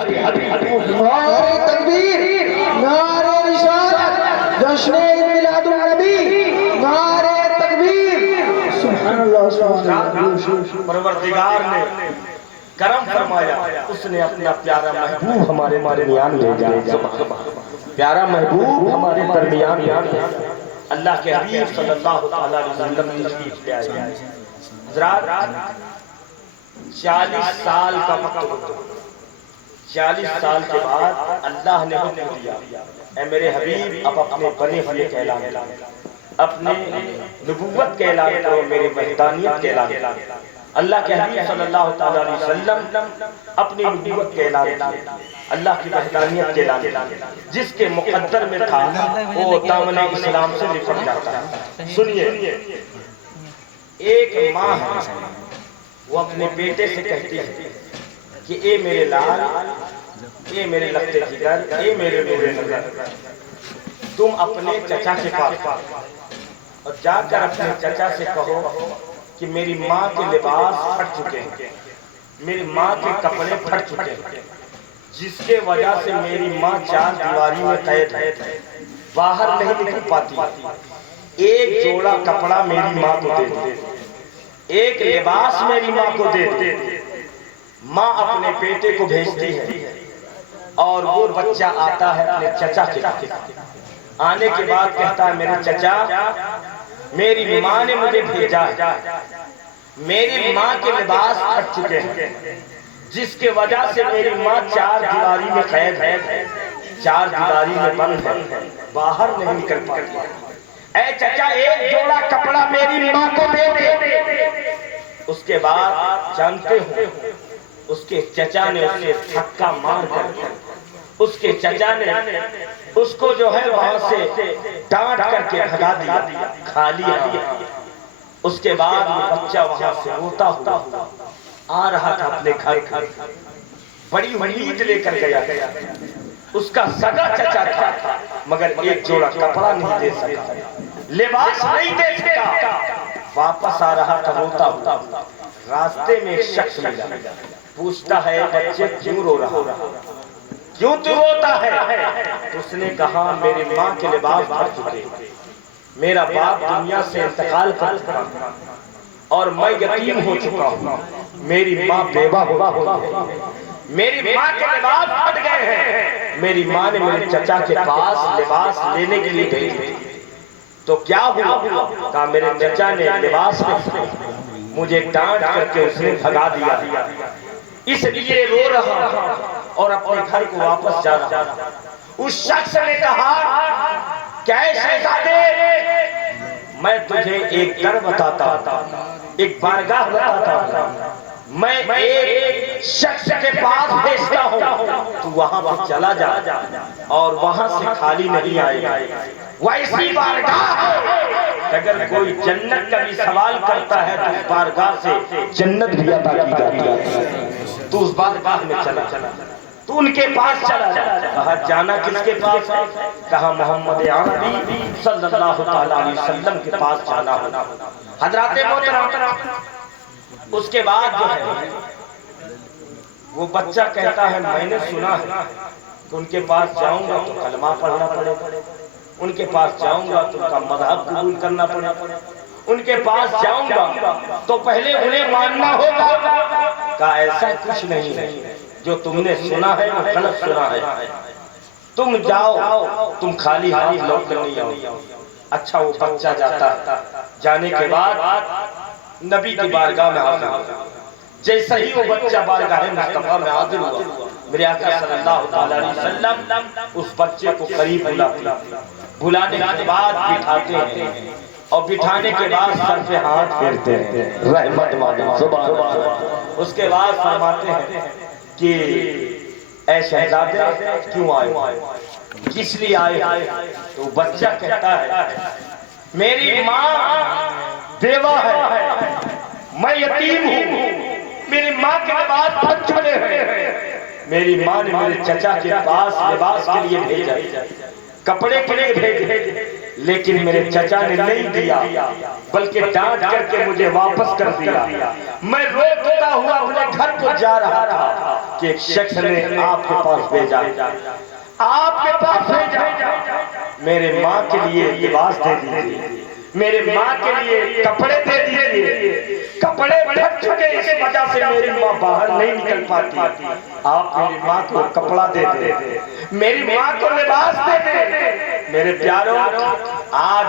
نعرہ تکبیر، نعرہ رسالت، جشن عید میلاد النبی، نعرہ تکبیر، سبحان اللہ سبحان اللہ۔ پروردگار نے کرم فرمایا، اس نے اپنا پیارا محبوب ہمارے درمیان بھیجا۔ پیارا محبوب ہمارے درمیان اللہ کے حبیب صلی اللہ علیہ وسلم تشریف لے آئے۔ حضرات 40 سال کا وقت، 40 سال کے بعد اللہ نے حکم دیا، اے میرے حبیب اب اپنے بنے ہوئے کا اعلان کرو، اپنے نبوت کا اعلان کرو، میرے وحدانیت کا اعلان کرو۔ اللہ کے حبیب صلی اللہ علیہ وسلم اپنی نبوت کا اعلان کیا، اللہ کی وحدانیت کا اعلان کیا، جس کے مقدر میں تھا وہ دامن اسلام سے لپٹ جاتا ہے۔ سنیے، ایک ماں ہے، وہ اپنے بیٹے سے کہتی ہے کہ اے میرے لال، اے میرے لگتے جگر، اے میرے نور نظر، تم اپنے چچا کے پاس اور جا کر اپنے چچا سے کہو کہ میری ماں کے لباس پھٹ چکے ہیں، میری ماں کے کپڑے پھٹ چکے ہیں، جس کے وجہ سے میری ماں 4 دیواری میں قید ہے، باہر نہیں نکل پاتی۔ ایک جوڑا کپڑا میری ماں کو دے دے، ایک لباس میری ماں کو دے دے۔ ماں اپنے بیٹے کو بھیجتی ہے اور وہ بچہ آتا ہے اپنے چچا کے پاس۔ آنے کے بعد کہتا ہے میرے چچا، میری ماں نے مجھے بھیجا ہے، میری ماں کے لباس پھٹ چکے ہیں، جس کے وجہ سے میری ماں 4 دیواری میں قید ہے، 4 دیواری میں بند ہے، باہر نہیں نکل پاتی۔ اے چچا ایک جوڑا کپڑا میری ماں کو دے دے۔ اس کے بعد جانتے ہو اس کے چچا نے اسے دھکا مار کر، اس کے چچا نے اس کو جو ہے وہاں سے ڈانٹ کر کے بھگا دیا، کھا لیا۔ اس کے بعد وہ بچہ وہاں سے روتا ہوا آ رہا تھا اپنے گھر، بڑی امید لے کر گیا، اس کا سگا چچا تھا مگر ایک جوڑا کپڑا نہیں دے سکا، لباس نہیں دے سکا۔ واپس آ رہا تھا روتا ہوا، راستے میں ایک شخص ملا، پوچھتا ہے بچے کیوں رو رہا، کیوں تو روتا ہے؟ اس نے کہا میری ماں کے لباس پھٹ چکے، میرا باپ دنیا سے انتقال کر چکا اور میں یتیم ہو چکا ہوں، میری ماں بیوہ ہو چکی ہے، میری ماں کے لباس پھٹ گئے ہیں۔ میری ماں نے میرے چچا کے پاس لباس لینے کے لیے بھیجی تو کیا ہوا؟ کہا میرے چچا نے لباس مجھے ڈانٹ کر کے اس نے بھگا دیا، اس لیے رو رہا اور اپنے گھر کو واپس جا رہا۔ اس شخص نے کہا کہ اے شہزادے، میں تجھے ایک در بتاتا ہوں، ایک بارگاہ بتاتا ہوں، میں ایک شخص کے پاس بھیجتا ہوں، تو وہاں پر چلا جا اور وہاں سے خالی نہیں آئے گا۔ ویسی بارگاہ ہے، اگر کوئی جنت کا بھی سوال کرتا ہے تو اس بارگاہ سے جنت بھی عطا کی جاتی ہے۔ تو اس بارگاہ میں چلا، تو ان کے پاس چلا جا۔ کہا جانا کس کے پاس ہے؟ کہا محمد عربی صلی اللہ علیہ وسلم کے پاس جانا ہونا۔ حضرات محترم، اس کے بعد جو ہے وہ بچہ کہتا ہے میں نے سنا ہے کہ ان کے پاس جاؤں گا تو کلمہ پڑھنا پڑے گا، ان کے پاس جاؤں گا تو ان کا مذہب قبول کرنا پڑے گا، ان کے پاس جاؤں گا تو پہلے انہیں ماننا ہوگا۔ کہا ایسا کچھ نہیں ہے، جو تم نے سنا ہے وہ غلط سنا ہے، تم جاؤ، تم خالی ہاتھ لوٹ کر نہیں آؤ۔ اچھا وہ بچہ جاتا ہے، جانے کے بعد نبی کی بارگاہ میں حاضر ہوا۔ جیسا ہی وہ بچہ بارگاہ مصطفیٰ میں حاضر ہوا، میرے آقا صلی اللہ علیہ وسلم اس بچے کو قریب بلانے کے بعد بٹھاتے ہیں اور بٹھانے کے بعد سر پہ ہاتھ پھیرتے ہیں، رحمت والی سبحان اللہ۔ اس کے بعد فرماتے ہیں کہ اے شہزادے کیوں آئے، کس لیے آئے؟ تو بچہ کہتا ہے میری ماں بیوہ ہے، میں یتیم ہوں، میری ماں کے لباس پھٹ چکے ہیں، میری ماں نے میرے چچا کے پاس لباس کے لیے بھیجا، کپڑے کے لیے بھیجے، لیکن میرے چچا نے نہیں دیا بلکہ ڈانٹ کر کے مجھے واپس کر دیا. میں روتا ہوا اپنے گھر کو جا رہا تھا کہ ایک شخص نے آپ کے پاس بھیجا, آپ کے پاس بھیجا, میرے ماں کے لیے لباس دے دیجیے, میرے ماں کے لیے کپڑے دے دیجیے. کپڑے پھٹ چکے اس وجہ سے میری ماں باہر نہیں نکل پاتی. آپ میری ماں کو کپڑا دے دے, میری ماں کو لباس دے دے. میرے پیاروں, آج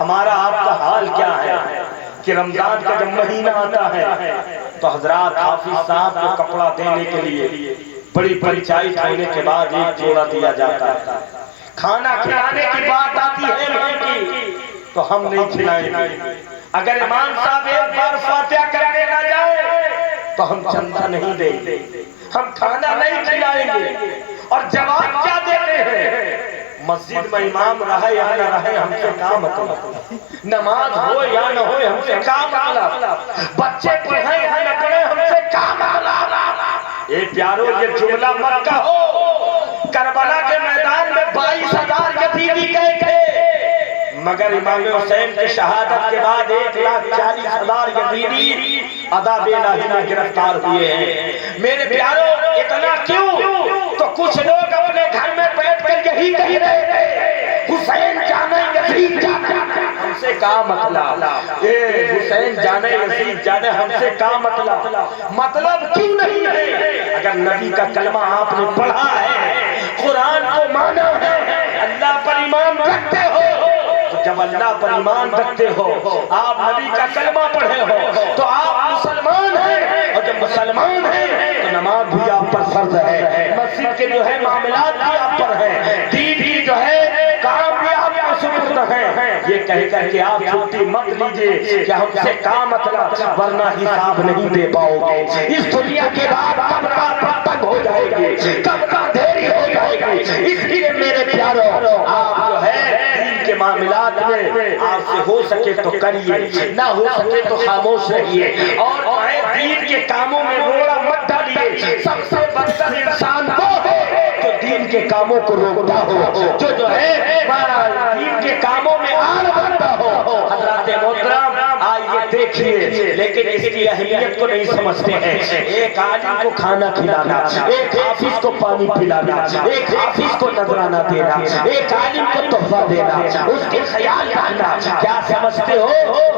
ہمارا آپ کا حال کیا ہے کہ رمضان کا جب مہینہ آتا ہے تو حضرات حافظ صاحب کو کپڑا دینے کے لیے بڑی پنچایت ہونے کے بعد ایک جوڑا دیا جاتا ہے. کھانا کھلانے کی بات آتی ہے ماں کی تو ہم نہیں کھلائیں گے. اگر امام صاحب ایک بار فاتحہ کرنے نہ جائے تو ہم چندہ نہیں دیں گے, ہم کھانا نہیں کھلائیں گے. اور جواب کیا دیتے ہیں؟ مسجد میں امام رہے یا نہ رہے ہم سے کیا مطلب, نماز ہو یا نہ ہو ہم سے کیا مطلب, بچے پڑھیں یا نہ پڑھیں ہم سے کیا مطلب. اے پیارو, یہ جملہ مت کہو. کربلا کے میدان میں 22,000 یزیدی گئے تھے مگر امام حسین کی شہادت کے بعد 1,40,000 یزیدی عذاب الہی میں گرفتار ہوئے ہیں. میرے پیارو, اتنا کیوں؟ تو کچھ لوگ اپنے گھر میں بیٹھ کر یہی کہہ رہے تھے حسین جانے یزید جانے. ہم سے کیا مطلب, حسین جانے یزید جانے ہم سے کیا مطلب. مطلب کیوں نہیں ہے؟ اگر نبی کا کلمہ آپ نے پڑھا ہے, قرآن کو مانا ہے, اللہ پر ایمان رکھتے ہو, جب اللہ پر ایمان رکھتے ہو, آپ نبی کا کلمہ پڑھے ہو تو آپ مسلمان ہیں. اور جب مسلمان ہیں تو نماز بھی آپ پر فرض ہے, مسجد کے جو ہے معاملات بھی آپ پر ہیں, دین بھی جو ہے کام بھی آپ کا سپرد ہے. یہ کہہ کر کے آپ چھٹی مت لیجئے کہ ہم سے کیا مطلب, ورنہ حساب نہیں دے پاؤ گے. اس دنیا کے بعد کب کا تنگ ہو جائے گی, کب کا دیری ہو جائے گی. اس لیے میرے پیارو, آپ جو ہے کے معاملات میں آپ سے ہو سکے تو کریے, نہ ہو سکے تو خاموش رہیے. اور دین کے کاموں میں روڑا مت ڈالیے. سب سے بدتر انسان وہ ہے جو دین کے کاموں کو روکتا ہو, جو ہے دین کے کاموں میں آڑ بنتا ہو. حضرات محترم, آئیے دیکھیے, لیکن اس کی اہمیت کو نہیں سمجھتے ہیں. ایک عالم کو کھانا کھلانا, ایک حافظ کو پانی پلانا, ایک حافظ کو نذرانہ دینا, ایک عالم کو تحفہ دینا, اس کے خیال رکھنا. کیا سمجھتے ہو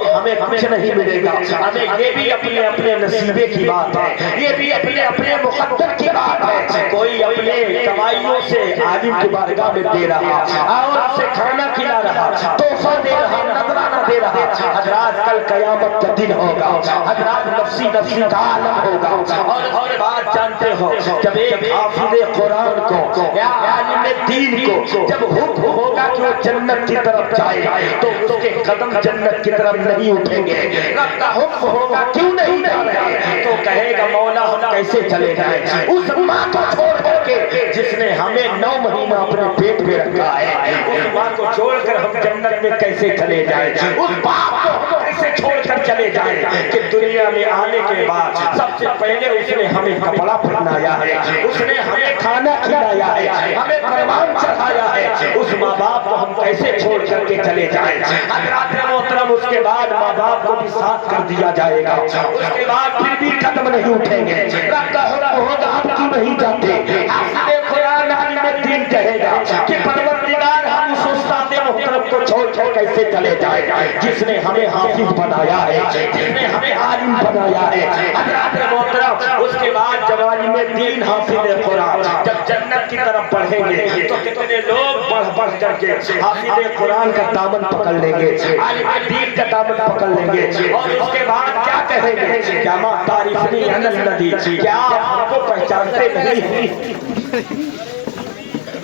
کہ ہمیں کچھ نہیں ملے گا؟ ہمیں یہ بھی اپنے اپنے نصیبے کی بات ہے, یہ بھی اپنے اپنے مقدر کی بات ہے. کوئی اپنے کمائیوں سے عالم کی بارگاہ میں دے رہا, اور اس سے کھانا کھلا رہا, تحفہ دے رہا, نذرانہ دے رہا. حضرات کل قیامت کا دن ہوگا, حضرات نفسی نفسی کا عالم ہوگا. اور بات جانتے ہو, جب ایک حافظ قرآن کو یا عالم دین کو جب حکم ہوگا کہ وہ جنت کی طرف جائے تو اس کے قدم جنت کی طرف نہیں اٹھیں گے. رب کا حکم ہوگا کیوں نہیں جا رہے تو کہے گا مولا ہم کیسے چلے جائیں. اس ماں کو چھوڑ کر کے جس نے ہمیں 9 مہینہ اپنے پیٹ میں رکھا ہے, اس ماں کو چھوڑ کر ہم جنت میں کیسے چلے جائیں. اس باپ کو ہم کیسے چھوڑ کر چلے جائیں کہ دنیا میں آنے کے بعد سب سے پہلے اس نے ہمیں کپڑا پہنایا ہے, اس نے ہمیں کھانا کھلایا ہے, ہمیں قربان چڑھایا ہے. اس ماں باپ کو ہم کیسے چھوڑ کر کے چلے جائیں. حضرات محترم, اس کے بعد ماں باپ کو بھی ساتھ کر دیا جائے گا, اس کے بعد پھر بھی قدم نہیں اٹھیں گے. رب کا حکم ہوگا آپ کیوں نہیں جاتے. حافظ قرآن عالم دین کہے گا کہ پروردگار ہم اس استاد محترم کو چھوڑ کر کیسے چلے جائیں جس نے ہمیں حافظ بنایا ہے, جس نے ہمیں عالم بنایا ہے. حضرات محترم, اس کے بعد جب عالم دین حافظ قرآن جب جنت کی طرف بڑھیں گے تو کتنے لوگ بڑھ بڑھ کر کے حافظ قرآن کا دامن پکڑ لیں گے, عالم دین کا دامن پکڑ لیں گے. اور اس کے بعد کیا کہیں گے, کیا ماں تعریفنی ان الذی, کیا ہم کو پہچانتے نہیں.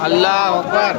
اللہ اکبر.